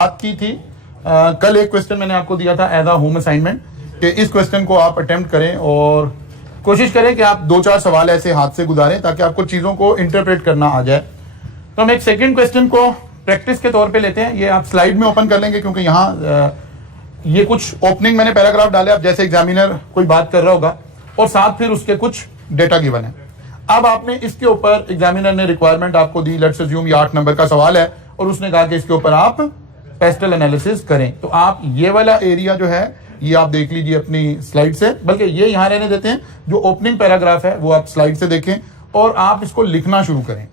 बात की थी कल एक क्वेश्चन मैंने आपको दिया था एज अ होम असाइनमेंट कि इस क्वेश्चन को आप अटेम्प्ट करें और कोशिश करें कि आप 2-4 सवाल ऐसे हाथ से गुजारें ताकि आपको चीज़ों को इंटरप्रेट करना आ जाए। तो हम एक सेकंड क्वेश्चन को प्रैक्टिस के तौर पे लेते हैं। ये आप स्लाइड में ओपन कर लेंगे क्योंकि यहाँ ये कुछ ओपनिंग मैंने पैराग्राफ डाले, आप जैसे एग्जामिनर कोई बात कर रहा होगा और साथ फिर उसके कुछ डेटा गिवन है। अब आपने इसके ऊपर एग्जामिनर ने रिक्वायरमेंट आपको दी, लेट्स अज्यूम ये 8 नंबर का सवाल है और उसने कहा कि इसके ऊपर आप पेस्टल एनालिसिस करें। तो आप ये वाला एरिया जो है ये आप देख लीजिए अपनी स्लाइड से, बल्कि ये यहां रहने देते हैं, जो ओपनिंग पैराग्राफ है वो आप स्लाइड से देखें और आप इसको लिखना शुरू करें।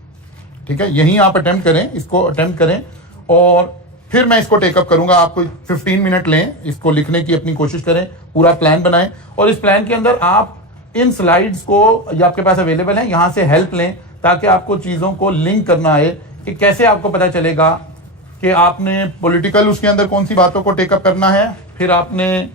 ठीक है, यहीं आप अटेम्प्ट करें, इसको अटेम्प्ट करें और फिर मैं इसको टेकअप करूंगा। आप 15 मिनट लें, इसको लिखने की अपनी कोशिश करें, पूरा प्लान बनाएं और इस प्लान के अंदर आप इन स्लाइड्स को, ये आपके पास अवेलेबल है, यहां से हेल्प लें ताकि आपको चीजों को लिंक करना आए कि कैसे आपको पता चलेगा कि आपने पॉलिटिकल उसके अंदर कौन सी बातों को टेकअप करना है, फिर आपने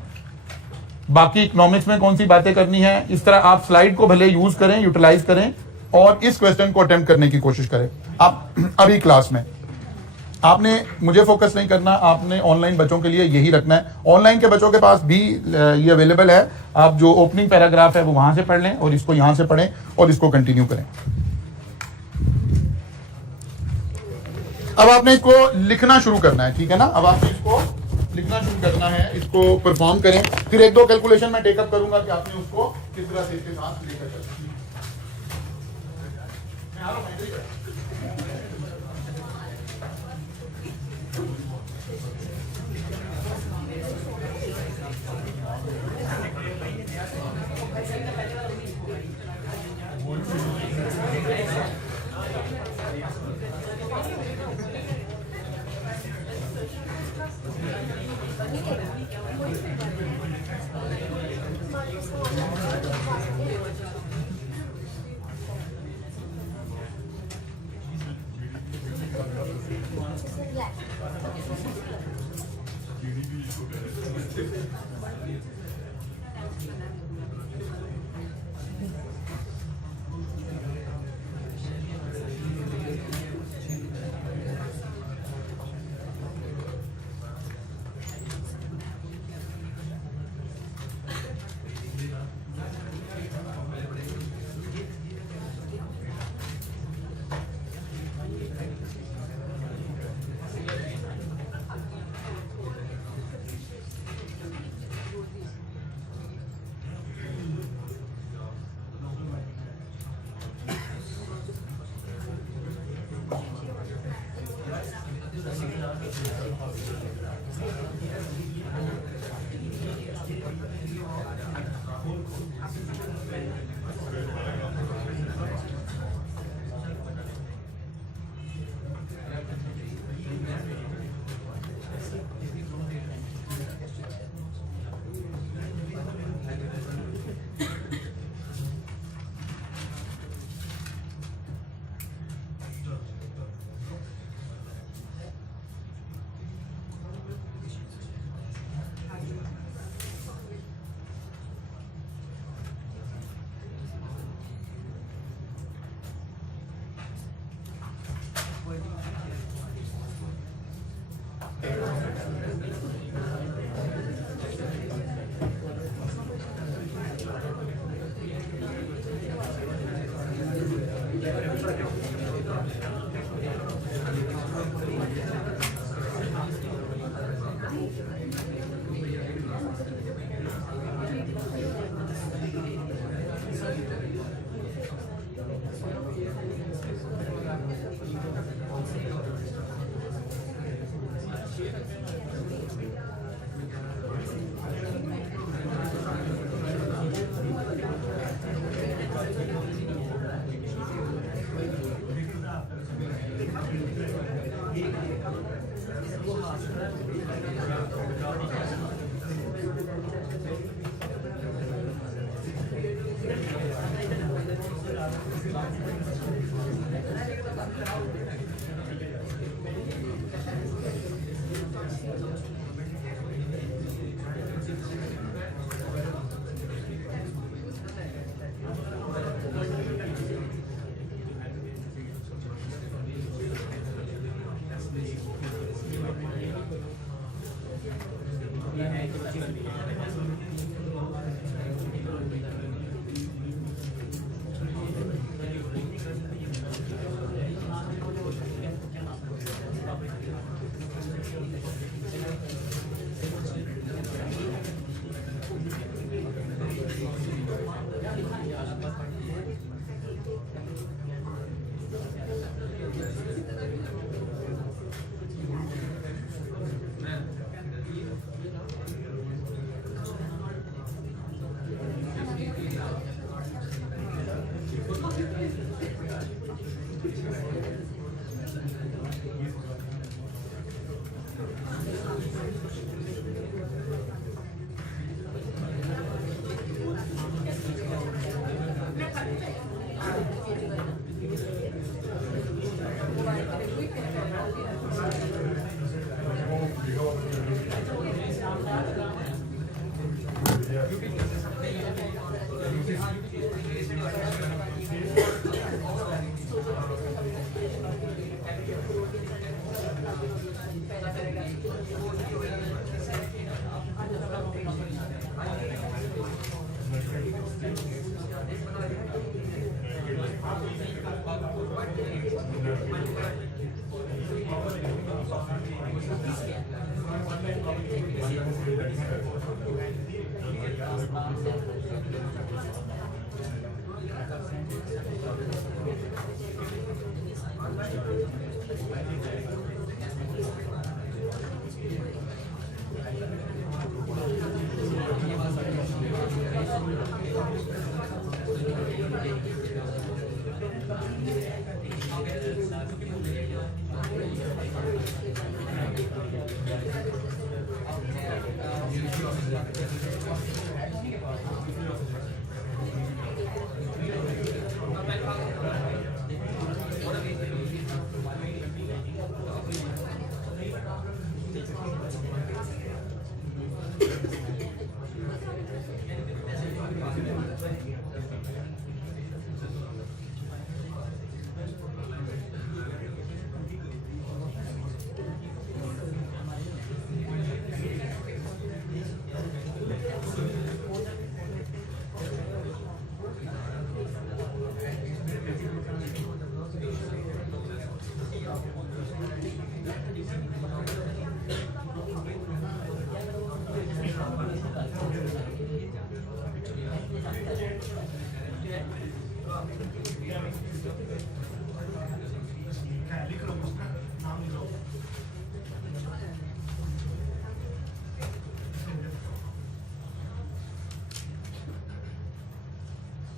बाकी इकोनॉमिक्स में कौन सी बातें करनी है। इस तरह आप स्लाइड को भले यूज करें, यूटिलाइज करें और इस क्वेश्चन को अटेम्प्ट करने की कोशिश करें। आप अभी क्लास में आपने मुझे फोकस नहीं करना, आपने ऑनलाइन बच्चों के लिए यही रखना है। ऑनलाइन के बच्चों के पास भी ये अवेलेबल है, आप जो ओपनिंग पैराग्राफ है वो वहां से पढ़ लें और इसको यहां से पढ़ें और इसको कंटिन्यू करें। अब आपने इसको लिखना शुरू करना है, ठीक है ना। अब आपने इसको लिखना शुरू करना है, इसको परफॉर्म करें, फिर 1-2 कैलकुलेशन मैं टेकअप करूंगा कि आपने उसको किस तरह से इसके साथ लेकर चलना है।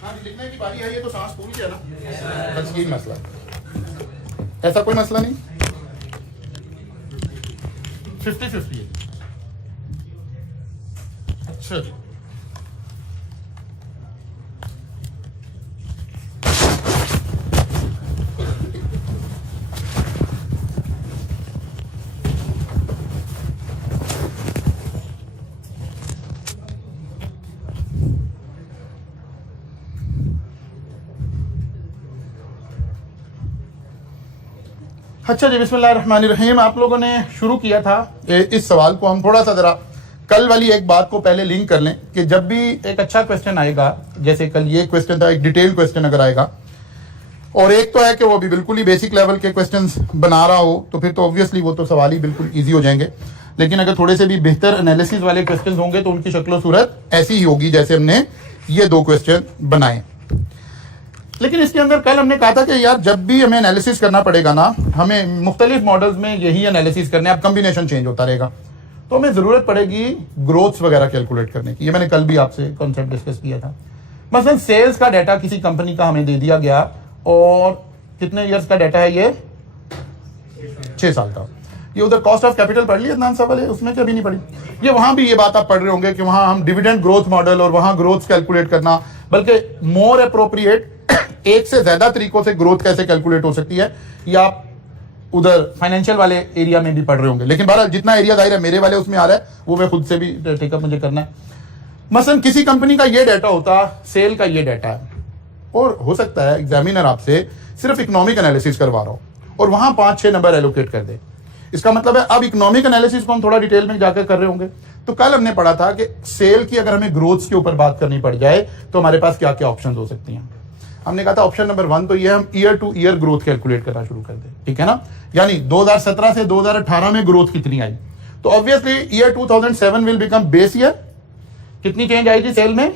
हाँ जी, लिखने की बारी है, ये तो सांस फूल गया ना, बस यही मसला, ऐसा कोई मसला नहीं। 50-50 है। अच्छा जी, अच्छा जी, बिस्मिल्लाहिर्रहमानिर्रहीम। आप लोगों ने शुरू किया था इस सवाल को, हम थोड़ा सा ज़रा कल वाली एक बात को पहले लिंक कर लें कि जब भी एक अच्छा क्वेश्चन आएगा, जैसे कल ये क्वेश्चन था, एक डिटेल क्वेश्चन अगर आएगा, और एक तो है कि वो भी बिल्कुल ही बेसिक लेवल के क्वेश्चंस बना रहा हो, तो फिर तो ऑब्वियसली वो तो सवाल ही बिल्कुल ईजी हो जाएंगे। लेकिन अगर थोड़े से भी बेहतर एनालिसिस वाले क्वेश्चन होंगे तो उनकी शक्ल सूरत ऐसी ही होगी जैसे हमने ये 2 क्वेश्चन बनाए। लेकिन इसके अंदर कल हमने कहा था कि यार जब भी हमें एनालिसिस करना पड़ेगा ना, हमें मुख्तलिफ मॉडल्स में यही एनालिसिस करने, अब कम्बिनेशन चेंज होता रहेगा, तो हमें ज़रूरत पड़ेगी ग्रोथ्स वगैरह कैलकुलेट करने की। ये मैंने कल भी आपसे कॉन्सेप्ट डिस्कस किया था। मसलन सेल्स का डाटा किसी कंपनी का हमें दे दिया गया, और कितने ईयर्स का डाटा है ये? 6 साल का। ये उधर कॉस्ट ऑफ कैपिटल पढ़ लिया अदनान साहब वाले, उसमें कभी नहीं पढ़ी। ये वहां भी ये बात आप पढ़ रहे होंगे कि वहां हम डिविडेंड ग्रोथ मॉडल और वहां ग्रोथ कैलकुलेट करना, बल्कि मोर अप्रोप्रिएट एक से ज्यादा तरीकों से ग्रोथ कैसे कैलकुलेट हो सकती है, या आप उधर फाइनेंशियल वाले एरिया में भी पढ़ रहे होंगे। लेकिन बहरहाल जितना एरिया जाहिर है मेरे वाले उसमें आ रहा है, वो मैं खुद से भी टेकअप मुझे करना है। मसलन किसी कंपनी का ये डाटा होता, सेल का ये डाटा है, और हो सकता है एग्जामिनर आपसे सिर्फ इकोनॉमिक एनालिसिस करवा रहा हो और वहां 5-6 नंबर एलोकेट कर दे। इसका मतलब है अब इकोनॉमिक एनालिसिस को हम थोड़ा डिटेल में जाकर कर रहे होंगे, तो कल हमने पढ़ा था कि सेल की अगर हमें ग्रोथ के ऊपर बात करनी पड़ जाए तो हमारे पास क्या क्या ऑप्शन हो सकती हैं। हमने कहा था ऑप्शन नंबर 1 तो ये हम year two year growth calculate करना शुरू कर दें, ठीक है ना। यानी 2017 से 2018 में ग्रोथ कितनी आई, तो obviously year 2007 will become base year. कितनी चेंज आएगी सेल में?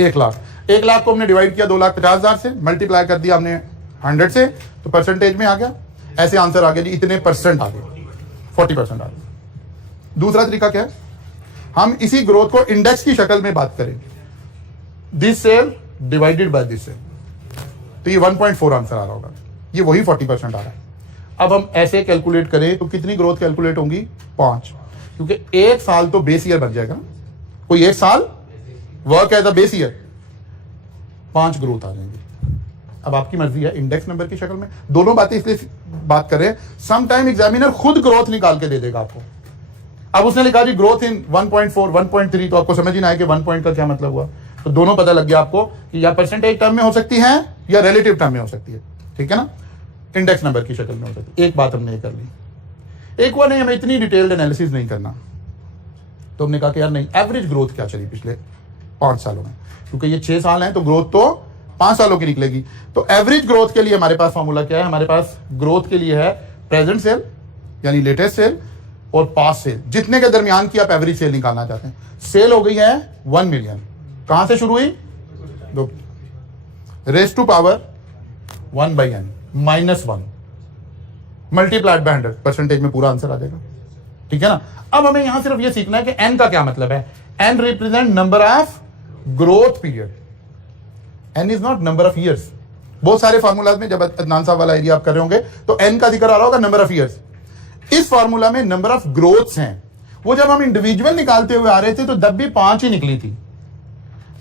1 लाख। 1 लाख को हमने डिवाइड किया 2,50,000 से, मल्टीप्लाई कर दिया हमने 100 से, तो परसेंटेज में आ गया। ऐसे आंसर आ गया जी, इतने परसेंट आ गए, 40% आ गए। दूसरा तरीका क्या है, हम इसी ग्रोथ को इंडेक्स की शक्ल में बात करें, this cell divided by this cell, तो ये 1.4 आंसर आ रहा होगा, ये वही 40% आ रहा है। अब हम ऐसे कैलकुलेट करें तो कितनी ग्रोथ कैलकुलेट होंगी? 5, क्योंकि 1 साल तो बेस ईयर बन जाएगा, कोई 1 साल work as a base year, 5 growth आ जाएंगी। अब आपकी मर्जी है, इंडेक्स नंबर की शक्ल में, दोनों बातें इसलिए बात करें, सम टाइम एग्जामिनर खुद ग्रोथ निकाल के दे देगा आपको। अब उसने लिखा जी ग्रोथ इन 1.4 1.3, तो आपको समझ ही ना आए कि 1 पॉइंट का क्या मतलब हुआ, तो दोनों पता लग गया आपको कि या परसेंटेज टर्म में हो सकती है या रिलेटिव टर्म में हो सकती है, ठीक है ना, इंडेक्स नंबर की शक्ल में हो सकती है। एक बात हमने ये कर ली। एक बार नहीं, हमें इतनी डिटेल्ड एनालिसिस नहीं करना, तो हमने कहा कि यार नहीं, एवरेज ग्रोथ क्या चली पिछले 5 सालों में, क्योंकि ये 6 साल हैं तो ग्रोथ तो 5 सालों की निकलेगी। तो एवरेज ग्रोथ के लिए हमारे पास फॉर्मूला क्या है? हमारे पास ग्रोथ के लिए है प्रेजेंट सेल यानी लेटेस्ट सेल और पास्ट सेल, जितने के दरमियान की आप एवरेज सेल निकालना चाहते हैं। सेल हो गई है 1 मिलियन, कहां से शुरू हुई? Raise to power 1/n -1 multiplied by 100, percentage में पूरा आंसर आ जाएगा, ठीक है ना। अब हमें यहां सिर्फ यह सीखना है कि n का क्या मतलब है। n represent number of growth period, n is not number of years. बहुत सारे फार्मूलाज में जब अदनान साहब वाला एरिया आप कर रहे होंगे तो n का जिक्र आ रहा होगा नंबर ऑफ ईयर्स। इस फार्मूला में नंबर ऑफ ग्रोथ्स हैं, वो जब हम इंडिविजुअल निकालते हुए आ रहे थे तो तब भी 5 ही निकली थी।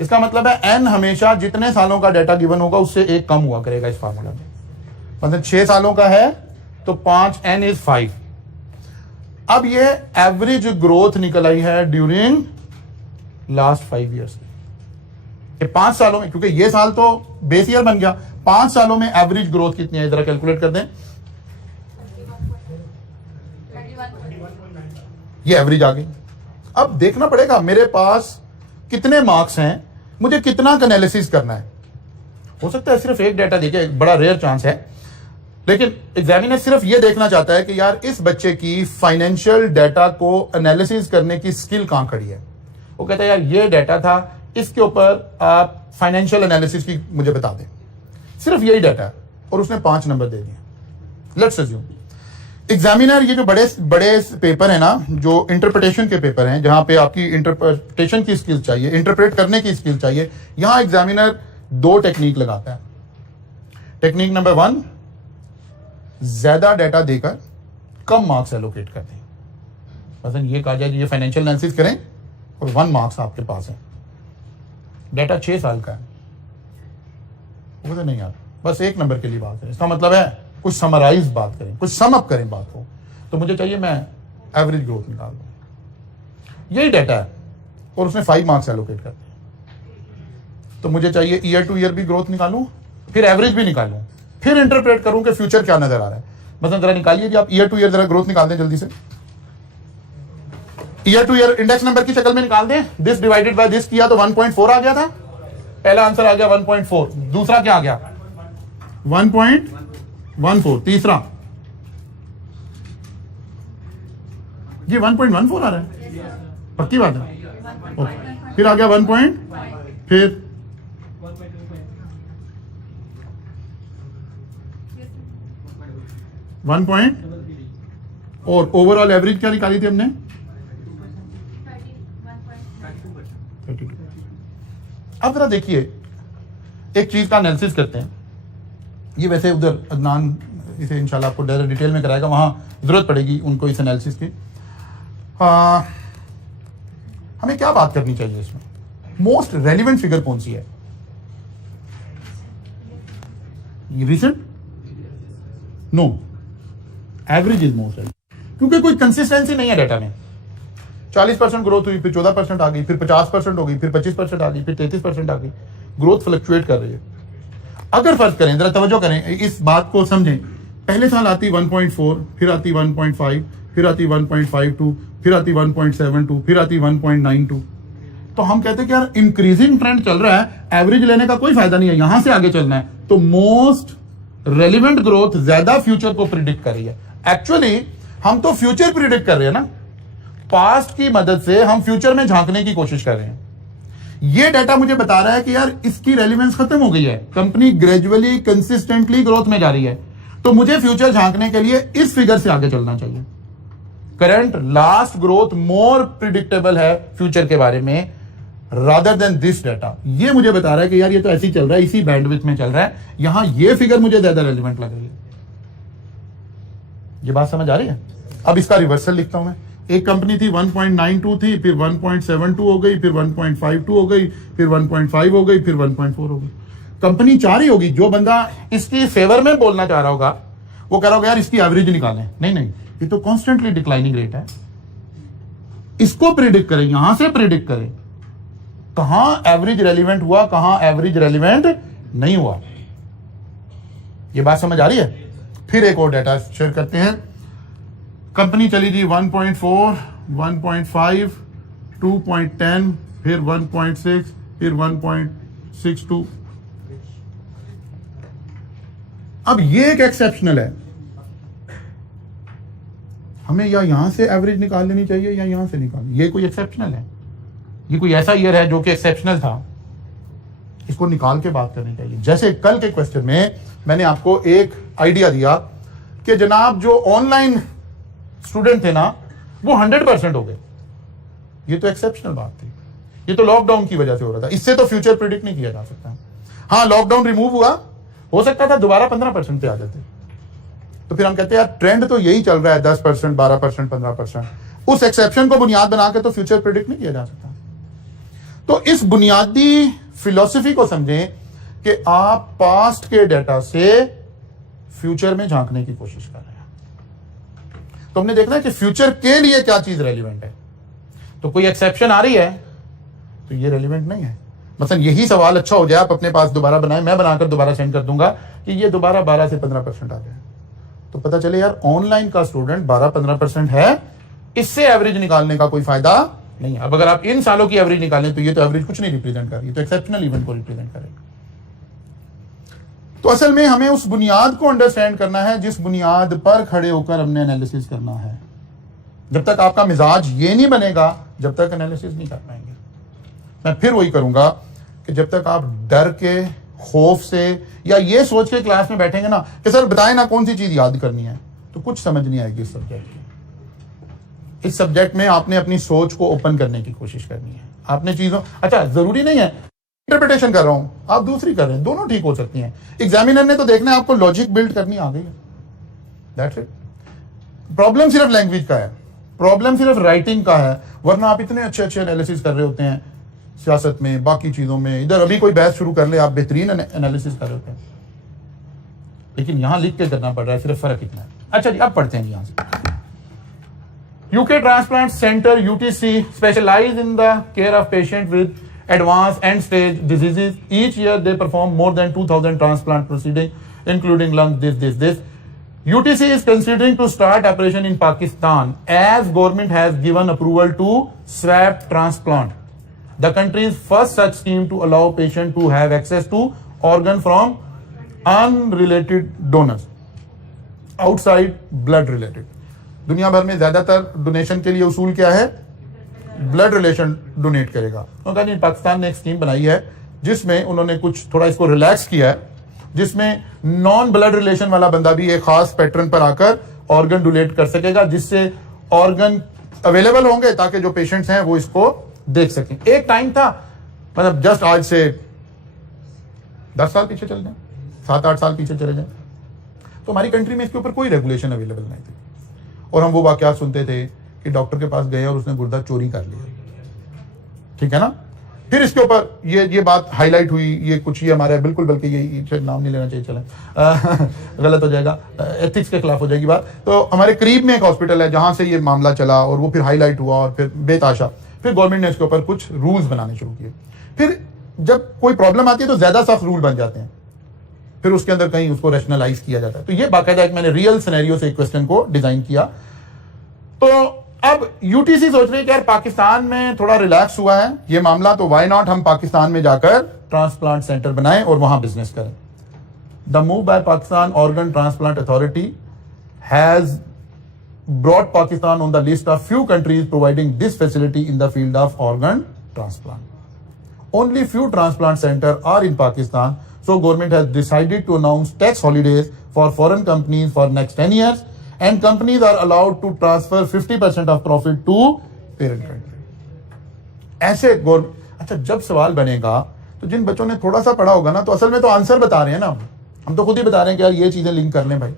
इसका मतलब है n हमेशा जितने सालों का डाटा गिवन होगा उससे 1 कम हुआ करेगा इस फार्मूला में। मतलब 6 सालों का है तो 5, n इज 5। अब ये एवरेज ग्रोथ निकल आई है ड्यूरिंग लास्ट 5 ईयर्स। 5 सालों में, क्योंकि ये साल तो बेस ईयर बन गया, 5 सालों में एवरेज ग्रोथ कितनी है जरा कैलकुलेट कर दें। ये एवरेज आ गई। अब देखना पड़ेगा मेरे पास कितने मार्क्स हैं, मुझे कितना एनालिसिस करना है। हो सकता है सिर्फ एक डाटा देखे, एक बड़ा रेयर चांस है, लेकिन एग्जामिनर सिर्फ ये देखना चाहता है कि यार इस बच्चे की फाइनेंशियल डाटा को एनालिसिस करने की स्किल कहां खड़ी है। वो कहता है यार ये डाटा था, इसके ऊपर आप फाइनेंशियल एनालिसिस की मुझे बता दें। सिर्फ यही डाटा है और उसने 5 नंबर दे दिए। लेट्स अज्यूम एग्जामिनर ये जो बड़े पेपर है ना, जो इंटरप्रिटेशन के पेपर हैं, जहां पे आपकी इंटरप्रिटेशन की स्किल चाहिए, इंटरप्रेट करने की स्किल चाहिए, यहां एग्जामिनर 2 टेक्निक लगाता है। टेक्निक नंबर 1, ज्यादा डाटा देकर कम मार्क्स एलोकेट कर दें। मतलब ये कहा जाए ये फाइनेंशियल एनालिसिस करें और 1 मार्क्स आपके पास है, डाटा 6 साल का है, वो तो नहीं यार बस 1 नंबर के लिए बात करें। इसका मतलब है कुछ समराइज बात करें, कुछ सम अप करें बात को, तो मुझे चाहिए मैं एवरेज ग्रोथ निकाल दूं। यही डाटा है और उसने 5 मार्क्स एलोकेट कर दिए, तो मुझे चाहिए ईयर टू ईयर भी ग्रोथ निकालूं, फिर एवरेज भी निकालूं, फिर इंटरप्रेट करूं कि फ्यूचर क्या नजर आ रहा है। मतलब जरा निकालिए जी आप ईयर टू ईयर जरा ग्रोथ निकाल दें जल्दी से। Year two year index number की शक्ल में निकाल दें। दिस डिवाइडेड बाय दिस किया तो 1.4 आ गया था, पहला आंसर आ गया 1.4। दूसरा क्या आ गया? 1.14। तीसरा जी 1.14 आ रहा है, पक्की बात है। ओके, फिर आ गया 1. फिर 1. और ओवरऑल एवरेज क्या निकाली थी हमने? 32। अब जरा देखिए एक चीज का एनालिसिस करते हैं। ये वैसे उधर अदनान इसे इंशाल्लाह आपको डिटेल में कराएगा, वहां जरूरत पड़ेगी उनको इस एनालिसिस की। हमें क्या बात करनी चाहिए इसमें? मोस्ट रेलिवेंट फिगर कौन सी है? Recent? No, average is most relevant, क्योंकि कोई कंसिस्टेंसी नहीं है डाटा में। 40% ग्रोथ हुई, फिर 14% आ गई, फिर 50% हो गई, फिर 25% आ गई, फिर 33% आ गई। ग्रोथ फ्लक्चुएट कर रही है। अगर फर्ज करें, जरा तवज्जो करें, इस बात को समझें, पहले साल आती 1.4, फिर आती 1.5, फिर आती 1.52, फिर आती 1.72, फिर आती 1.92। तो हम कहते हैं कि यार इंक्रीजिंग ट्रेंड चल रहा है, एवरेज लेने का कोई फायदा नहीं है, यहां से आगे चलना है। तो मोस्ट रेलिवेंट ग्रोथ ज्यादा फ्यूचर को प्रिडिक्ट कर रही है। एक्चुअली हम तो फ्यूचर प्रिडिक्ट कर रहे हैं ना, पास्ट की मदद से हम फ्यूचर में झांकने की कोशिश कर रहे हैं। ये डाटा मुझे बता रहा है कि यार इसकी रेलिवेंस खत्म हो गई है, कंपनी ग्रेजुअली कंसिस्टेंटली ग्रोथ में जा रही है, तो मुझे फ्यूचर झांकने के लिए इस फिगर से आगे चलना चाहिए। करंट लास्ट ग्रोथ मोर प्रिडिक्टेबल है फ्यूचर के बारे में रादर देन दिस डाटा। ये मुझे बता रहा है कि यार ये तो ऐसे ही चल रहा है, इसी बैंडविड्थ में चल रहा है, यहां ये फिगर मुझे ज्यादा रेलिवेंट लग रही है। ये बात समझ आ रही है? अब इसका रिवर्सल लिखता हूं मैं। एक कंपनी थी 1.92 थी, फिर 1.72 हो गई, फिर 1.52 हो गई, फिर 1.5 हो गई, फिर 1.4 हो गई। कंपनी चाह रही होगी, जो बंदा इसकी फेवर में बोलना चाह रहा होगा वो कह रहा होगा यार इसकी एवरेज निकालें। नहीं नहीं, ये तो कॉन्स्टेंटली डिक्लाइनिंग रेट है, इसको प्रिडिक्ट करें, यहां से प्रिडिक्ट करें कहां एवरेज रेलिवेंट हुआ, कहां एवरेज रेलिवेंट नहीं हुआ। ये बात समझ आ रही है? फिर एक और डाटा शेयर करते हैं। कंपनी चली जी 1.4, 1.5, 2.10, फिर 1.6, फिर 1.62। अब ये एक एक्सेप्शनल है, हमें या यहां से एवरेज निकाल लेनी चाहिए या यहां से निकाल। ये कोई एक्सेप्शनल है, ये कोई ऐसा ईयर है जो कि एक्सेप्शनल था, इसको निकाल के बात करनी चाहिए। जैसे कल के क्वेश्चन में मैंने आपको एक आइडिया दिया कि जनाब जो ऑनलाइन स्टूडेंट थे ना वो 100% हो गए। ये तो एक्सेप्शनल बात थी, ये तो लॉकडाउन की वजह से हो रहा था, इससे तो फ्यूचर प्रिडिक्ट नहीं किया जा सकता। हाँ, लॉकडाउन रिमूव हुआ, हो सकता था दोबारा 15% पे आ जाते, तो फिर हम कहते हैं यार ट्रेंड तो यही चल रहा है 10%, 12%, 15%। उस एक्सेप्शन को बुनियाद बना के तो फ्यूचर प्रिडिक्ट नहीं किया जा सकता। तो इस बुनियादी फिलॉसफी को समझें कि आप पास्ट के डेटा से फ्यूचर में झांकने की कोशिश कर रहे हैं। तो हमने देखना है कि फ्यूचर के लिए क्या चीज रेलिवेंट है। तो कोई एक्सेप्शन आ रही है तो ये रेलिवेंट नहीं है। मतलब यही सवाल अच्छा हो जाए, आप अपने पास दोबारा बनाए, मैं बनाकर दोबारा सेंड कर दूंगा कि ये दोबारा 12 से 15% आ जाए, तो पता चले यार ऑनलाइन का स्टूडेंट 12-15% है, इससे एवरेज निकालने का कोई फायदा नहीं है। अब अगर आप इन सालों की एवरेज निकालें तो ये तो एवरेज कुछ नहीं रिप्रेजेंट कर रही, तो एक्सेप्शनल इवेंट को रिप्रेजेंट करेगी। तो असल में हमें उस बुनियाद को अंडरस्टैंड करना है जिस बुनियाद पर खड़े होकर हमने एनालिसिस करना है। जब तक आपका मिजाज ये नहीं बनेगा, जब तक एनालिसिस नहीं कर पाएंगे। मैं फिर वही करूंगा कि जब तक आप डर के, खौफ से या ये सोच के क्लास में बैठेंगे ना कि सर बताएं ना कौन सी चीज याद करनी है, तो कुछ समझ नहीं आएगी इस सब्जेक्ट की। इस सब्जेक्ट में आपने अपनी सोच को ओपन करने की कोशिश करनी है। आपने चीजों, अच्छा जरूरी नहीं है इंटरप्रिटेशन कर रहा हूं, आप दूसरी कर रहे हैं, दोनों ठीक हो सकती हैं। एग्जामिनर ने तो देखना है आपको लॉजिक बिल्ड करनी आ गई है, दैट्स इट। प्रॉब्लम सिर्फ लैंग्वेज का है, प्रॉब्लम सिर्फ राइटिंग का है, वरना आप इतने अच्छे अच्छे एनालिसिस कर रहे होते हैं सियासत में, बाकी चीजों में। इधर अभी कोई बहस शुरू कर ले, आप बेहतरीन एनालिसिस कर रहे होते हैं, लेकिन यहां लिख के करना पड़ रहा है, सिर्फ फर्क इतना है। अच्छा जी, अब पढ़ते हैं यहां से। UK Transplant Center UTC specialize in the care of patients with advanced end stage diseases. Each year they perform more than 2,000 transplant proceedings, including lung, this. UTC is considering to start operation in Pakistan as government has given approval to swab transplant, the country's first such scheme to allow patient to have access to organ from unrelated donors outside blood related. दुनिया भर में ज्यादातर donation के लिए उसूल क्या है? Blood relation donate करेगा। तो पाकिस्तान ने एक स्कीम बनाई है जिसमें उन्होंने कुछ थोड़ा इसको रिलैक्स किया है, जिसमें नॉन ब्लड रिलेशन वाला बंदा भी एक खास पैटर्न पर आकर ऑर्गन डोनेट कर सकेगा, जिससे ऑर्गन अवेलेबल होंगे ताकि जो पेशेंट्स हैं वो इसको देख सकें। एक टाइम था, मतलब जस्ट आज से 10 साल पीछे चल जाए, 7-8 साल पीछे चले जाए, तो हमारी कंट्री में इसके ऊपर कोई रेगुलेशन अवेलेबल नहीं थी, और हम वो वाकयात सुनते थे कि डॉक्टर के पास गए और उसने गुर्दा चोरी कर लिया, ठीक है ना। फिर इसके ऊपर ये बात हाईलाइट हुई, ये कुछ ये हमारे बिल्कुल, बल्कि ये नाम नहीं लेना चाहिए, चले गलत हो जाएगा, एथिक्स के खिलाफ हो जाएगी बात। तो हमारे करीब में एक हॉस्पिटल है जहां से ये मामला चला और वो फिर हाईलाइट हुआ, और फिर बेताशा फिर गवर्नमेंट ने इसके ऊपर कुछ रूल्स बनाने शुरू किए। फिर जब कोई प्रॉब्लम आती है तो ज्यादा सख्त रूल बन जाते हैं, फिर उसके अंदर कहीं उसको रैशनलाइज किया जाता है। तो ये बाकायदा एक मैंने रियल सिनेरियो से एक क्वेश्चन को डिजाइन किया तो अब यूटीसी सोच रही है कि यार पाकिस्तान में थोड़ा रिलैक्स हुआ है ये मामला, तो व्हाई नॉट हम पाकिस्तान में जाकर ट्रांसप्लांट सेंटर बनाएं और वहां बिजनेस करें। The move by Pakistan organ transplant authority has brought Pakistan on the list of few countries providing this facility in the field of organ transplant. Only few transplant centers are in Pakistan, so government has decided to announce tax holidays for foreign companies for next 10 years, and companies are allowed to transfer 50% of profit to parent country. ऐसे अच्छा जब सवाल बनेगा तो जिन बच्चों ने थोड़ा सा पढ़ा होगा ना, तो असल में तो आंसर बता रहे हैं ना, हम तो खुद ही बता रहे हैं कि यार ये चीजें लिंक कर लें भाई।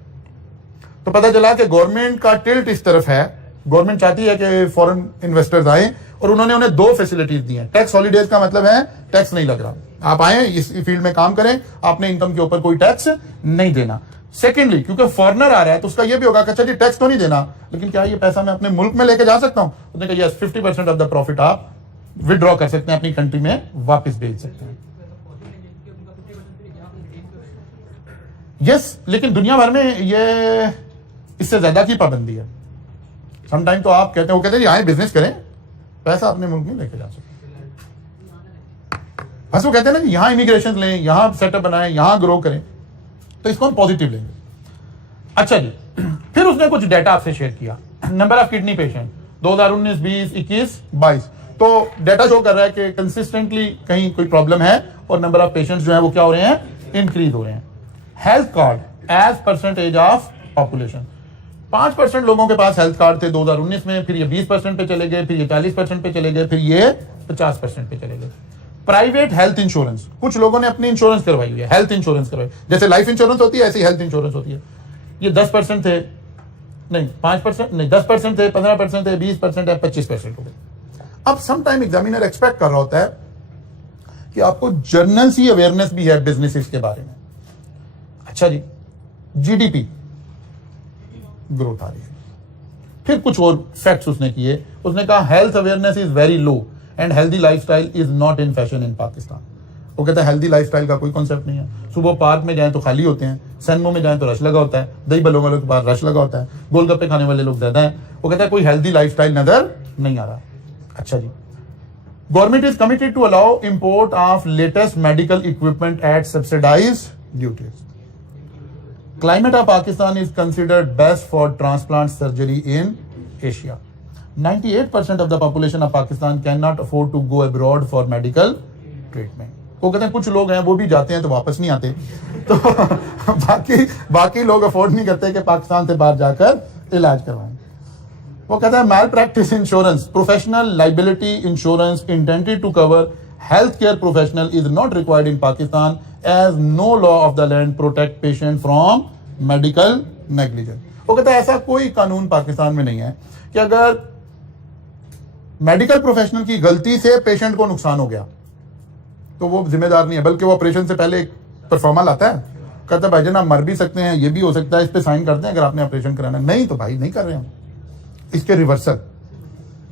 तो पता चला कि गवर्नमेंट का टिल्ट इस तरफ है, गवर्नमेंट चाहती है कि फॉरेन इन्वेस्टर्स आए, और उन्होंने उन्हें दो फैसिलिटीज दी हैं। टैक्स हॉलीडेज का मतलब है टैक्स नहीं लग रहा, आप आए इस फील्ड में काम करें, आपने इनकम के ऊपर कोई टैक्स नहीं देना। सेकेंडली, क्योंकि फॉरनर आ रहा है तो उसका यह भी होगा कि अच्छा जी टैक्स तो नहीं देना, लेकिन क्या ये पैसा मैं अपने मुल्क में लेके जा सकता हूं? उसने कहा यस, 50% ऑफ द प्रॉफिट आप विड्रॉ कर सकते हैं, अपनी कंट्री में वापस भेज सकते हैं। यस, लेकिन दुनिया भर में ये इससे ज्यादा की पाबंदी है। समटाइम तो आप कहते हैं, वो कहते हैं आए बिजनेस करें, पैसा अपने मुल्क में लेके जा सकते हैं। बस वो कहते हैं ना कि यहां इमिग्रेशन लें, यहां सेटअप बनाएं, यहां ग्रो करें, तो इसको हम पॉजिटिव लेंगे। अच्छा जी, फिर उसने कुछ डाटा आपसे शेयर किया। नंबर ऑफ किडनी पेशेंट 2019, 20, 21, 22, तो डाटा शो कर रहा है कि कंसिस्टेंटली कहीं कोई प्रॉब्लम है और नंबर ऑफ पेशेंट्स जो है वो क्या हो रहे हैं, इंक्रीज हो रहे हैं। Health card as percentage of population, 5% लोगों के पास हेल्थ कार्ड थे 2019 में, फिर ये 20% पे चले गए, फिर ये 40% पे चले गए, फिर ये 50% पे चले गए। प्राइवेट हेल्थ इंश्योरेंस, कुछ लोगों ने अपनी इंश्योरेंस करवाई हुई है, हेल्थ इंश्योरेंस करवाई, जैसे लाइफ इंश्योरेंस होती है ऐसी हेल्थ इंश्योरेंस होती है। ये 10% थे, नहीं 5% नहीं, 10% थे, 15% थे, 20% है, 25% हो गए। अब सम टाइम एग्जामिनर एक्सपेक्ट कर रहा होता है कि आपको जर्नल सी अवेयरनेस भी है बिजनेसेस के बारे में। अच्छा जी, जीडीपी ग्रोथ आ रही है। फिर कुछ और फैक्ट्स उसने किए, उसने कहा health awareness is very low and healthy lifestyle is not in fashion इन पाकिस्तान। वो कहता है हेल्दी लाइफस्टाइल का कोई कॉन्सेप्ट नहीं है। सुबह पार्क में जाएं तो खाली होते हैं, सैनमो में जाएं तो रश लगा होता है, दही बल्लों वालों के पास रश लगा होता है, गोलगप्पे खाने वाले लोग ज्यादा हैं। वो कहता है कोई हेल्दी लाइफस्टाइल नजर नहीं आ रहा। अच्छा जी, government is committed to allow import of latest medical equipment at subsidised duties. Climate of Pakistan is considered best for transplant surgery in Asia. 98% of the population of Pakistan cannot afford to go abroad for medical treatment. वो कहते हैं कुछ लोग हैं वो भी जाते हैं तो वापस नहीं आते, तो बाकी लोग अफोर्ड नहीं करते कि पाकिस्तान से बाहर जाकर इलाज करवाएं। वो कहता है malpractice insurance, professional liability insurance intended to cover health care professional is not required in Pakistan as no law of the land protect patient from medical negligence. वो कहता है ऐसा कोई कानून पाकिस्तान में नहीं है कि अगर मेडिकल प्रोफेशनल की गलती से पेशेंट को नुकसान हो गया तो वो जिम्मेदार नहीं है, बल्कि वो ऑपरेशन से पहले एक परफॉर्मल आता है, कहता है भाईजान आप मर भी सकते हैं, ये भी हो सकता है, इस पे साइन करते हैं अगर आपने ऑपरेशन कराना। नहीं तो भाई नहीं कर रहे हम, इसके रिवर्सल।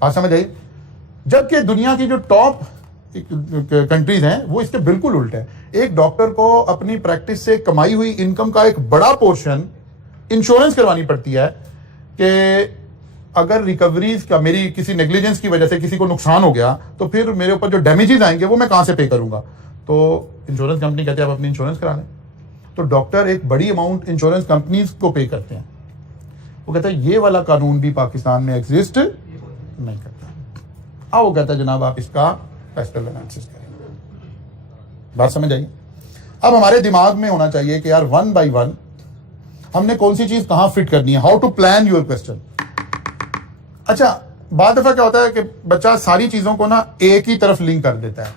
आप समझ आइए, जबकि दुनिया की जो टॉप कंट्रीज हैं वो इसके बिल्कुल उल्टे हैं। एक डॉक्टर को अपनी प्रैक्टिस से कमाई हुई इनकम का एक बड़ा पोर्शन इंश्योरेंस करवानी पड़ती है कि अगर रिकवरीज का मेरी किसी नेग्लिजेंस की वजह से किसी को नुकसान हो गया तो फिर मेरे ऊपर जो डैमेजेस आएंगे वो मैं कहां से पे करूंगा। तो इंश्योरेंस कंपनी कहती है आप अपनी इंश्योरेंस करा लें, तो डॉक्टर एक बड़ी अमाउंट इंश्योरेंस कंपनीज को पे करते हैं। वो कहता है ये वाला कानून भी पाकिस्तान में एग्जिस्ट नहीं करता। वो कहता है जनाब आप इसका फैक्टरल एनालिसिस करें। बात समझ आई? अब हमारे दिमाग में होना चाहिए कि यार 1 by 1 हमने कौन सी चीज कहां फिट करनी है, how to plan your question. अच्छा, बाद दफा क्या होता है कि बच्चा सारी चीजों को ना एक ही तरफ लिंक कर देता है।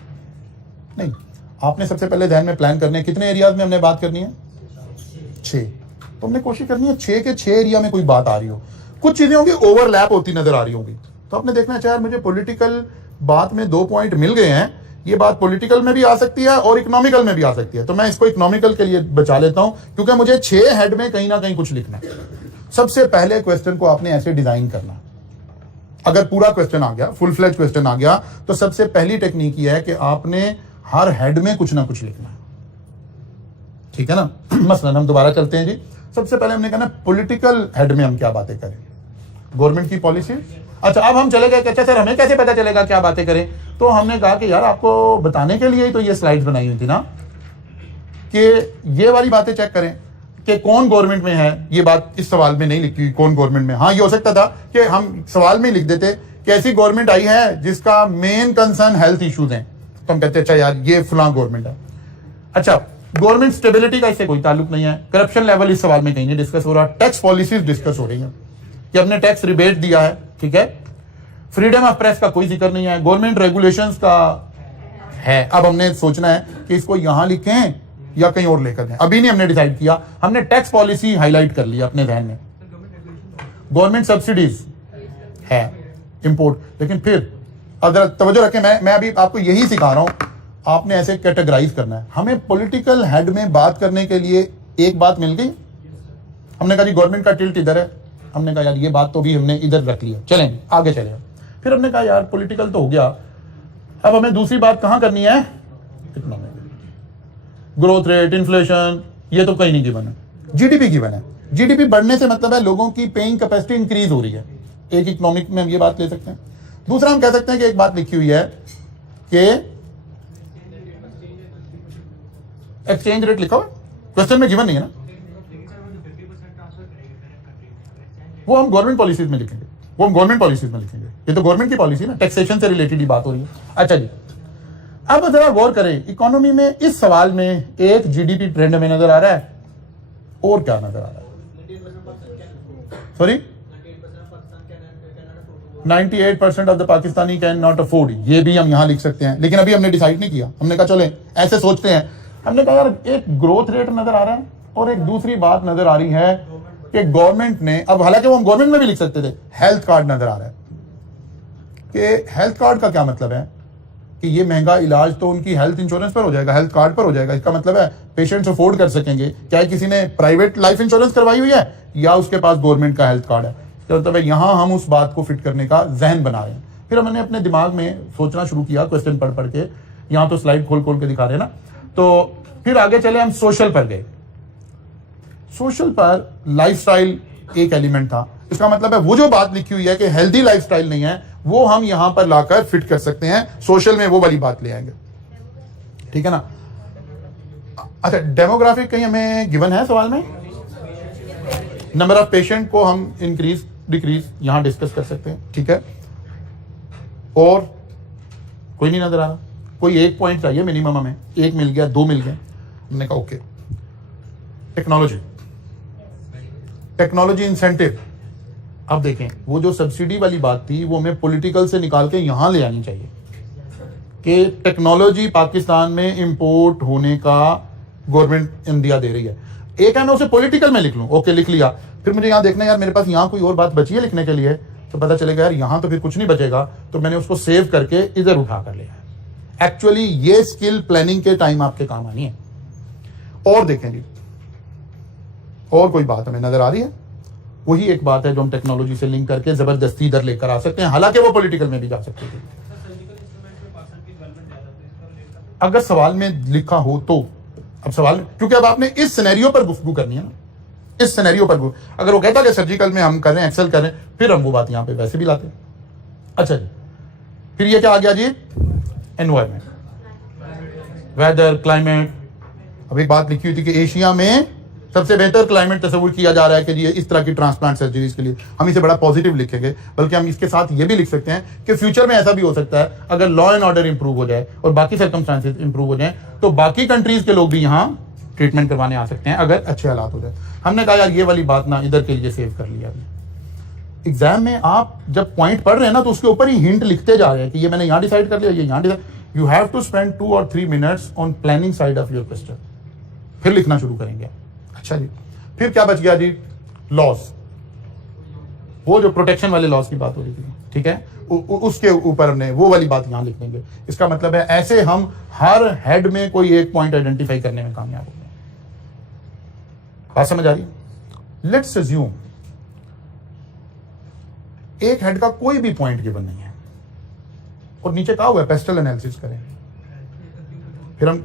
नहीं, आपने सबसे पहले ध्यान में प्लान करने कितने एरियाज में हमने बात करनी है, 6। तो हमने कोशिश करनी है 6 के 6 एरिया में कोई बात आ रही हो, कुछ चीजें होंगी ओवरलैप होती नजर आ रही होंगी, तो आपने देखना चाहिए यार मुझे पॉलिटिकल बात में 2 पॉइंट मिल गए हैं, ये बात पॉलिटिकल में भी आ सकती है और इकोनॉमिकल में भी आ सकती है, तो मैं इसको इकोनॉमिकल के लिए बचा लेता हूं क्योंकि मुझे 6 हेड में कहीं ना कहीं कुछ लिखना है। सबसे पहले क्वेश्चन को आपने ऐसे डिजाइन करना, अगर पूरा क्वेश्चन आ गया, फुल फ्लेज क्वेश्चन आ गया, तो सबसे पहली टेक्निक ये है कि आपने हर हेड में कुछ ना कुछ लिखना है। ठीक है ना। मसलन हम दोबारा चलते हैं जी। सबसे पहले हमने कहना पॉलिटिकल हेड में हम क्या बातें करें, गवर्नमेंट की पॉलिसी। अच्छा, अब हम चले गए कि अच्छा सर हमें कैसे पता चलेगा क्या बातें करें, तो हमने कहा कि यार आपको बताने के लिए ही तो ये स्लाइड्स बनाई हुई थी ना, कि ये वाली बातें चेक करें कि कौन गवर्नमेंट में है। ये बात इस सवाल में नहीं लिखी हुई कौन गवर्नमेंट में। हाँ, ये हो सकता था कि हम सवाल में लिख देते कि ऐसी गवर्नमेंट आई है जिसका मेन कंसर्न हेल्थ इश्यूज हैं, तो हम कहते अच्छा यार ये फलां गवर्नमेंट है। अच्छा, गवर्नमेंट स्टेबिलिटी का इससे कोई ताल्लुक नहीं है। करप्शन लेवल इस सवाल में कहीं नहीं डिस्कस हो रहा। टैक्स पॉलिसीज डिस्कस हो रही है कि हमने टैक्स रिबेट दिया है, ठीक है। फ्रीडम ऑफ प्रेस का कोई जिक्र नहीं है। गवर्नमेंट रेगुलेशंस का है। अब हमने सोचना है कि इसको यहां लिखें या कहीं और लेकर दें, अभी नहीं हमने डिसाइड किया। हमने टैक्स पॉलिसी हाईलाइट कर लिया अपने ध्यान में। गवर्नमेंट सब्सिडीज है, इंपोर्ट, लेकिन फिर अगर तवज्जो रखें, मैं अभी आपको यही सिखा रहा हूं, आपने ऐसे कैटेगराइज करना है। हमें पॉलिटिकल हेड में बात करने के लिए एक बात मिल गई। हमने कहा जी गवर्नमेंट का टिल्ट इधर है, हमने कहा यार ये बात तो भी हमने इधर रख लिया, चलें आगे चले। फिर हमने कहा यार पॉलिटिकल तो हो गया, अब हमें दूसरी बात कहां करनी है, इकोनॉमिक। ग्रोथ रेट, इन्फ्लेशन, ये तो कहीं नहीं गिवन है। जीडीपी गिवन है। जीडीपी बढ़ने से मतलब है लोगों की पेइंग कैपेसिटी इंक्रीज हो रही है। एक इकोनॉमिक में हम ये बात ले सकते हैं। दूसरा हम कह सकते हैं कि एक बात लिखी हुई है कि एक्सचेंज रेट लिखा हुआ, क्वेश्चन में गिवन नहीं है ना, वो हम गवर्नमेंट पॉलिसीज में लिखेंगे, वो हम गवर्नमेंट पॉलिसीज में लिखेंगे। ये तो गवर्नमेंट की पॉलिसी ना, टैक्सेशन से रिलेटेड ही बात हो रही है। अच्छा जी, अब जरा गौर करें, इकोनॉमी में इस सवाल में एक जीडीपी ट्रेंड में नजर आ रहा है, और क्या नजर आ रहा है, sorry 98% of the Pakistani can not afford, ये भी हम यहां लिख सकते हैं, लेकिन अभी हमने डिसाइड नहीं किया। हमने कहा चले ऐसे सोचते हैं। हमने कहा यार एक ग्रोथ रेट नजर आ रहा है और एक दूसरी बात नजर आ रही है कि गवर्नमेंट ने, अब हालांकि वो हम गवर्नमेंट में भी लिख सकते थे, हेल्थ कार्ड नजर आ रहा है। कि हेल्थ कार्ड का क्या मतलब है कि ये महंगा इलाज तो उनकी हेल्थ इंश्योरेंस पर हो जाएगा, हेल्थ कार्ड पर हो जाएगा। इसका मतलब है पेशेंट्स अफोर्ड कर सकेंगे। क्या किसी ने प्राइवेट लाइफ इंश्योरेंस करवाई हुई है या उसके पास गवर्नमेंट का हेल्थ कार्ड है, तो मतलब यहां हम उस बात को फिट करने का जहन बना रहे हैं। फिर हमने अपने दिमाग में सोचना शुरू किया, क्वेश्चन पढ़ पढ़ के, यहां तो स्लाइड खोल खोल के दिखा रहे हैं ना, तो फिर आगे चले हम सोशल पर गए। सोशल पर लाइफस्टाइल एक एलिमेंट था। इसका मतलब है वो जो बात लिखी हुई है कि हेल्दी लाइफस्टाइल नहीं है, वो हम यहां पर लाकर फिट कर सकते हैं, सोशल में वो वाली बात ले आएंगे, ठीक है ना। अच्छा, डेमोग्राफिक कहीं हमें गिवन है सवाल में, नंबर ऑफ पेशेंट को हम इंक्रीज डिक्रीज यहां डिस्कस कर सकते हैं, ठीक है। और कोई नहीं नजर आ रहा, कोई एक पॉइंट चाहिए मिनिमम, हमें एक मिल गया, दो मिल गए, हमने कहा ओके। टेक्नोलॉजी इंसेंटिव, अब देखें वो जो सब्सिडी वाली बात थी वो हमें पॉलिटिकल से निकाल के यहां ले आनी चाहिए कि टेक्नोलॉजी पाकिस्तान में इंपोर्ट होने का गवर्नमेंट इंडिया दे रही है। एक है मैं उसे पॉलिटिकल में लिख लूं, ओके लिख लिया, फिर मुझे यहां देखना यार मेरे पास यहां कोई और बात बची है लिखने के लिए, तो पता चलेगा यार यहां तो फिर कुछ नहीं बचेगा, तो मैंने उसको सेव करके इधर उठा कर लिया है। एक्चुअली ये स्किल प्लानिंग के टाइम आपके काम आनी है। और देखें जी, और कोई बात हमें नजर आ रही है, वही एक बात है जो हम टेक्नोलॉजी से लिंक करके जबरदस्ती इधर लेकर आ सकते हैं, हालांकि वो पॉलिटिकल में भी जा सकते थे अगर सवाल में लिखा हो तो। अब सवाल, क्योंकि अब आपने इस सिनेरियो पर गुफ्तगू करनी है ना, इस सिनेरियो पर अगर वो कहता कि सर्जिकल में हम कर रहे हैं, एक्सेल कर रहे हैं, फिर हम वो बात यहां पे वैसे भी लाते हैं। अच्छा जी, फिर ये क्या आ गया जी, एनवायरमेंट, वेदर, क्लाइमेट। अब एक बात लिखी हुई थी कि एशिया में सबसे बेहतर क्लाइमेट तस्वुर किया जा रहा है कि ये इस तरह की ट्रांसप्लांट सर्जरीज के लिए, हम इसे बड़ा पॉजिटिव लिखेंगे। बल्कि हम इसके साथ ये भी लिख सकते हैं कि फ्यूचर में ऐसा भी हो सकता है अगर लॉ एंड ऑर्डर इंप्रूव हो जाए और बाकी सर्कमस्टांसेस इंप्रूव हो जाए, तो बाकी कंट्रीज के लोग भी यहाँ ट्रीटमेंट करवाने आ सकते हैं अगर अच्छे हालात हो जाए। हमने कहा यार ये वाली बात ना इधर के लिए सेव कर लिया। एग्जाम में आप जब पॉइंट पढ़ रहे हैं ना, तो उसके ऊपर ही हिंट लिखते जा रहे हैं कि ये मैंने यहाँ डिसाइड कर लिया, ये यहाँ decide. You have to spend 2 or 3 minutes on planning side of your question, फिर लिखना शुरू करेंगे। अच्छा जी, फिर क्या बच गया जी, लॉस, वो जो प्रोटेक्शन वाले लॉस की बात हो रही थी, ठीक है, उसके ऊपर हमने वो वाली बात यहां लिख देंगे। इसका मतलब है ऐसे हम हर हेड में कोई एक पॉइंट आइडेंटिफाई करने में कामयाब हो गए। बात समझ आ रही है। लेट्स अज्यूम एक हेड का कोई भी पॉइंट गिवन नहीं है और नीचे कहा हुआ है पेस्टल एनालिसिस करें,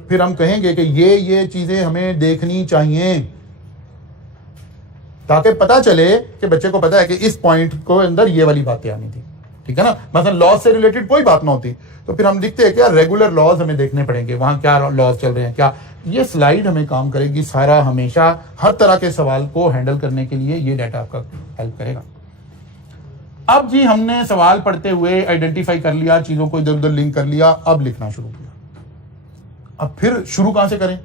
फिर हम कहेंगे कि ये चीजें हमें देखनी चाहिए। ताकि पता चले कि बच्चे को पता है कि इस पॉइंट को अंदर ये वाली बातें आनी थी, ठीक है ना। मतलब लॉज से रिलेटेड कोई बात ना होती तो फिर हम लिखते हैं कि यार रेगुलर लॉज हमें देखने पड़ेंगे, वहां क्या लॉज चल रहे हैं, क्या ये स्लाइड हमें काम करेगी सारा, हमेशा हर तरह के सवाल को हैंडल करने के लिए ये डाटा आपका हेल्प करेगा। अब जी हमने सवाल पढ़ते हुए आइडेंटिफाई कर लिया, चीजों को इधर उधर लिंक कर लिया, अब लिखना शुरू किया। अब फिर शुरू कहां से करें?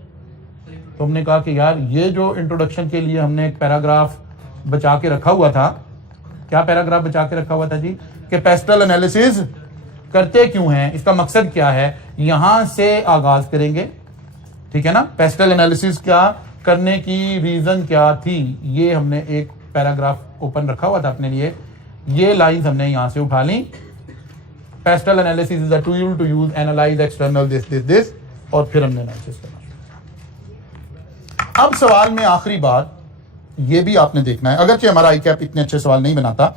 तो हमने कहा कि यार ये जो इंट्रोडक्शन के लिए हमने एक पैराग्राफ बचा के रखा हुआ था, क्या पैराग्राफ बचा के रखा हुआ था जी, कि पेस्टल एनालिसिस करते क्यों हैं, इसका मकसद क्या है, यहां से आगाज करेंगे, ठीक है ना। पेस्टल एनालिसिस क्या करने की रीजन क्या थी, ये हमने एक पैराग्राफ ओपन रखा हुआ था अपने लिए, ये लाइंस हमने यहां से उठा ली। PESTEL analysis is a tool to use analyse external this और फिर हमने एनालिसिस करना। अब सवाल में आखिरी बात ये भी आपने देखना है, अगरचे हमारा आईकैप इतने अच्छे सवाल नहीं बनाता,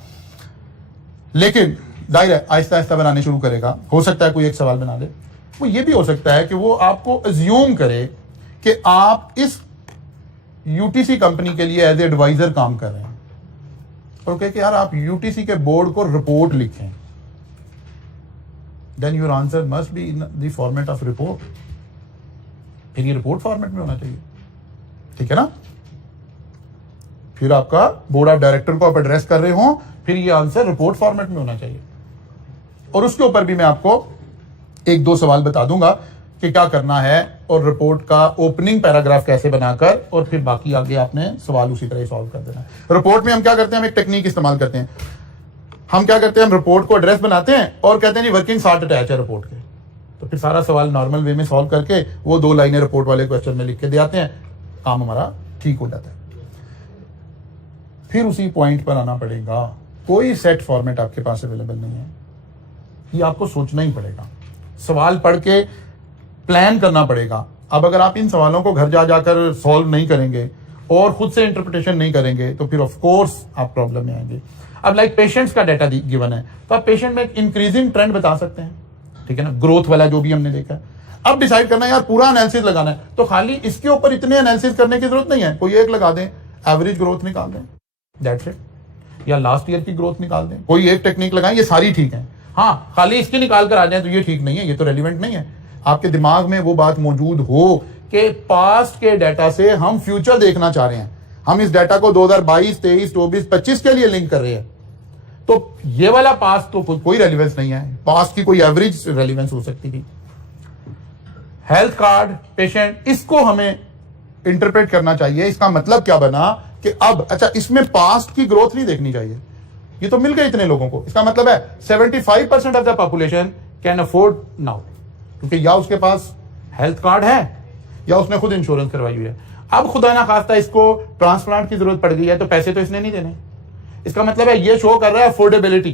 लेकिन जाहिर है आहिस्ता आहिस्ता बनाने शुरू करेगा। हो सकता है कोई एक सवाल बना दे, वो ये भी हो सकता है कि वो आपको अज्यूम करे कि आप इस यूटीसी कंपनी के लिए एज एडवाइजर काम कर रहे हैं और कहे कि यार आप यूटीसी के बोर्ड को रिपोर्ट लिखें, then your answer must be in the format of report. फिर ये रिपोर्ट फॉर्मेट में होना चाहिए, ठीक है ना। फिर आपका बोर्ड ऑफ डायरेक्टर को आप एड्रेस कर रहे हो, फिर ये आंसर रिपोर्ट फॉर्मेट में होना चाहिए। और उसके ऊपर भी मैं आपको एक दो सवाल बता दूंगा कि क्या करना है और रिपोर्ट का ओपनिंग पैराग्राफ कैसे बनाकर, और फिर बाकी आगे आपने सवाल उसी तरह सॉल्व कर देना है। रिपोर्ट में हम क्या करते हैं, हम एक टेक्निक इस्तेमाल करते हैं। हम क्या करते हैं, हम रिपोर्ट को एड्रेस बनाते हैं और कहते हैं जी वर्किंग शार्ट अटैच है रिपोर्ट के, तो फिर सारा सवाल नॉर्मल वे में सॉल्व करके वो 2 लाइनें रिपोर्ट वाले क्वेश्चन में लिख के दे आते हैं, काम हमारा ठीक हो जाता है। फिर उसी पॉइंट पर आना पड़ेगा, कोई सेट फॉर्मेट आपके पास अवेलेबल नहीं है, ये आपको सोचना ही पड़ेगा, सवाल पढ़ के प्लान करना पड़ेगा। अब अगर आप इन सवालों को घर जा जाकर सॉल्व नहीं करेंगे और खुद से इंटरप्रिटेशन नहीं करेंगे तो फिर ऑफ कोर्स आप प्रॉब्लम में आएंगे। अब लाइक पेशेंट्स का डाटा गिवन है, तो आप पेशेंट में एक इंक्रीजिंग ट्रेंड बता सकते हैं, ठीक है ना, ग्रोथ वाला जो भी हमने देखा है। अब डिसाइड करना है यार पूरा एनालिसिस लगाना है, तो खाली इसके ऊपर इतने एनालिसिस करने की जरूरत नहीं है, कोई एक लगा दें, एवरेज ग्रोथ निकाल दें, दैट्स इट, या लास्ट ईयर की ग्रोथ निकाल दें, कोई एक टेक्निक लगाएं, ये सारी ठीक है। हाँ, खाली इसकी निकाल कर आ जाए तो ये ठीक नहीं है, ये तो रेलिवेंट नहीं है। आपके दिमाग में वो बात मौजूद हो कि पास्ट के डाटा से हम फ्यूचर देखना चाह रहे हैं, हम इस डाटा को 2022, 23, 24, 25 के लिए लिंक कर रहे हैं, तो ये वाला पास्ट तो कोई रेलिवेंस नहीं है, पास्ट की कोई एवरेज रेलिवेंस हो सकती थी। हेल्थ कार्ड पेशेंट, इसको हमें इंटरप्रेट करना चाहिए। इसका मतलब क्या बना कि अब अच्छा इसमें पास्ट की ग्रोथ नहीं देखनी चाहिए, ये तो मिल गए इतने लोगों को, इसका मतलब है 75% of the population can afford now, क्योंकि या उसके पास हेल्थ कार्ड है या उसने खुद इंश्योरेंस करवाई हुई है। अब खुदा ना खास्ता इसको ट्रांसप्लांट की जरूरत पड़ गई है तो पैसे तो इसने नहीं देने, इसका मतलब है ये शो कर रहा है अफोर्डेबिलिटी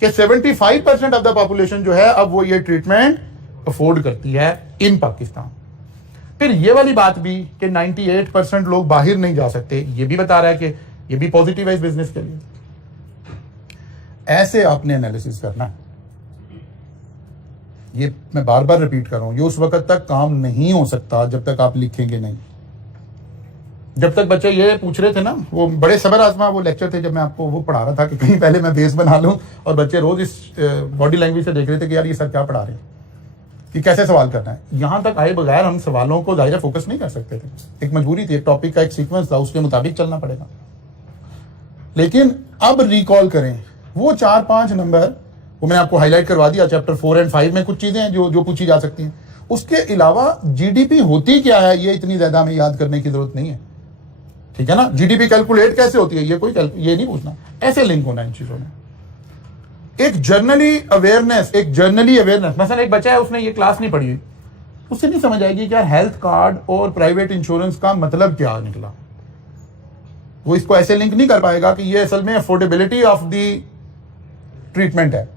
कि 75% ऑफ द पॉपुलेशन जो है अब वो ये ट्रीटमेंट अफोर्ड करती है इन पाकिस्तान। फिर ये वाली बात भी कि 98% लोग बाहर नहीं जा सकते, ये भी बता रहा है कि ये भी पॉजिटिव है इस बिजनेस के लिए। ऐसे आपने एनालिसिस करना है, ये मैं बार बार रिपीट कर रहा हूं, ये उस वक्त तक काम नहीं हो सकता जब तक आप लिखेंगे नहीं। जब तक बच्चे ये पूछ रहे थे ना, वो बड़े सबर आजमा वो लेक्चर थे जब मैं आपको वो पढ़ा रहा था कि कहीं पहले मैं बेस बना लूं, और बच्चे रोज इस बॉडी लैंग्वेज से देख रहे थे कि यार ये सर क्या पढ़ा रहे हैं, कि कैसे सवाल करना है। यहां तक आए बगैर हम सवालों को दायरा फोकस नहीं कर सकते थे, एक मजबूरी थी, एक टॉपिक का एक सीक्वेंस था, उसके मुताबिक चलना पड़ेगा। लेकिन अब रिकॉल करें वो 4-5 नंबर, वो मैंने आपको हाईलाइट करवा दिया, चैप्टर 4 और 5 में कुछ चीजें हैं जो पूछी जा सकती हैं। उसके अलावा जीडीपी होती क्या है ये इतनी ज्यादा हमें याद करने की जरूरत नहीं है, ठीक है ना। जीडीपी कैलकुलेट कैसे होती है ये नहीं पूछना, ऐसे लिंक होना इन चीजों में। एक जर्नली अवेयरनेस, मतलब एक बच्चा है उसने ये क्लास नहीं पढ़ी हुई, उससे नहीं समझ आएगी कि यार हेल्थ कार्ड और प्राइवेट इंश्योरेंस का मतलब क्या निकला। वो इसको ऐसे लिंक नहीं कर पाएगा कि ये असल में अफोर्डेबिलिटी ऑफ द ट्रीटमेंट है,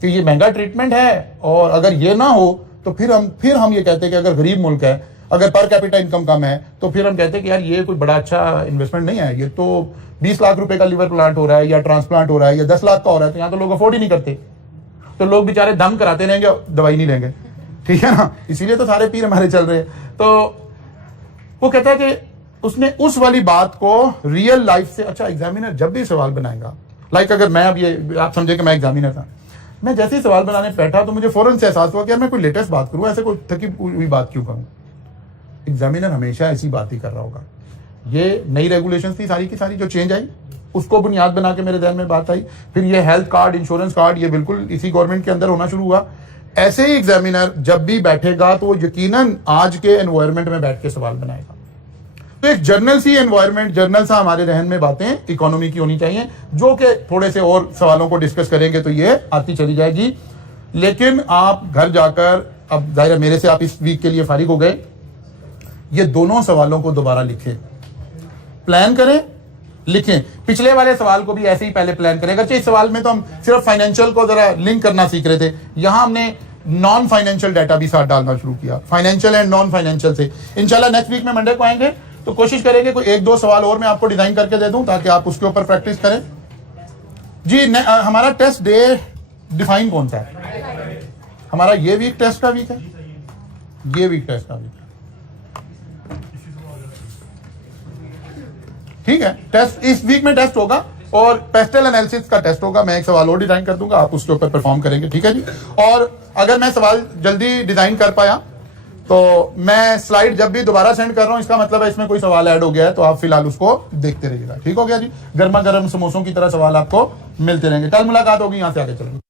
कि ये महंगा ट्रीटमेंट है, और अगर ये ना हो तो फिर हम ये कहते हैं कि अगर गरीब मुल्क है, अगर पर कैपिटा इनकम कम है, तो फिर हम कहते हैं कि यार ये कोई बड़ा अच्छा इन्वेस्टमेंट नहीं है, ये तो 20 लाख रुपए का लिवर प्लांट हो रहा है या ट्रांसप्लांट हो रहा है या 10 लाख का हो रहा है, तो यहाँ तो लोग अफोर्ड ही नहीं करते, तो लोग बेचारे दम कराते रहेंगे, दवाई नहीं लेंगे, ठीक है ना। इसीलिए तो सारे पीर हमारे चल रहे हैं। तो वो कहता है कि उसने उस वाली बात को रियल लाइफ से, अच्छा एग्जामिनर जब भी सवाल बनाएगा, लाइक अगर मैं अब ये आप समझे कि मैं एग्जामिनर था, मैं जैसे ही सवाल बनाने बैठा तो मुझे फौरन से एहसास हुआ कि यार मैं कोई लेटेस्ट बात करूँ, ऐसे कोई थकी हुई बात क्यों करूँ। एग्जामिनर हमेशा ऐसी बात ही कर रहा होगा। ये नई रेगुलेशंस थी सारी की सारी जो चेंज आई, उसको बुनियाद बना के मेरे ध्यान में बात आई। फिर ये हेल्थ कार्ड, इंश्योरेंस कार्ड, ये बिल्कुल इसी गवर्नमेंट के अंदर होना शुरू हुआ। ऐसे ही एग्जामिनर जब भी बैठेगा तो वो यकीनन आज के एनवायरनमेंट में बैठ के सवाल बनाएगा। तो एक जर्नल सी एनवायरनमेंट, जर्नल सा हमारे जहन में बातें इकोनॉमी की होनी चाहिए, जो कि थोड़े से और सवालों को डिस्कस करेंगे तो ये आती चली जाएगी। लेकिन आप घर जाकर, अब जाहिर मेरे से आप इस वीक के लिए फारिग हो गए, ये दोनों सवालों को दोबारा लिखें, प्लान करें, लिखें। पिछले वाले सवाल को भी ऐसे ही पहले प्लान करें। अगर इस सवाल में तो हम सिर्फ फाइनेंशियल को जरा लिंक करना सीख रहे थे, यहां हमने नॉन फाइनेंशियल डाटा भी साथ डालना शुरू किया, फाइनेंशियल एंड नॉन फाइनेंशियल से। इंशाल्लाह नेक्स्ट वीक में मंडे को आएंगे तो कोशिश करेंगे कोई एक दो सवाल और मैं आपको डिजाइन करके दे दूं ताकि आप उसके ऊपर प्रैक्टिस करें। जी हमारा टेस्ट डे डिफाइन कौन सा है? हमारा ये वीक टेस्ट का वीक है, ये वीक टेस्ट का वीक है, ठीक है। टेस्ट इस वीक में टेस्ट होगा और पेस्टल एनालिसिस का टेस्ट होगा। मैं एक सवाल और डिजाइन कर दूंगा, आप उसके ऊपर परफॉर्म करेंगे, ठीक है जी। और अगर मैं सवाल जल्दी डिजाइन कर पाया तो मैं स्लाइड जब भी दोबारा सेंड कर रहा हूं, इसका मतलब है इसमें कोई सवाल ऐड हो गया है, तो आप फिलहाल उसको देखते रहिएगा, ठीक हो गया जी। गर्मा गर्म समोसों की तरह सवाल आपको मिलते रहेंगे। कल मुलाकात होगी, यहां से आगे चलेंगे।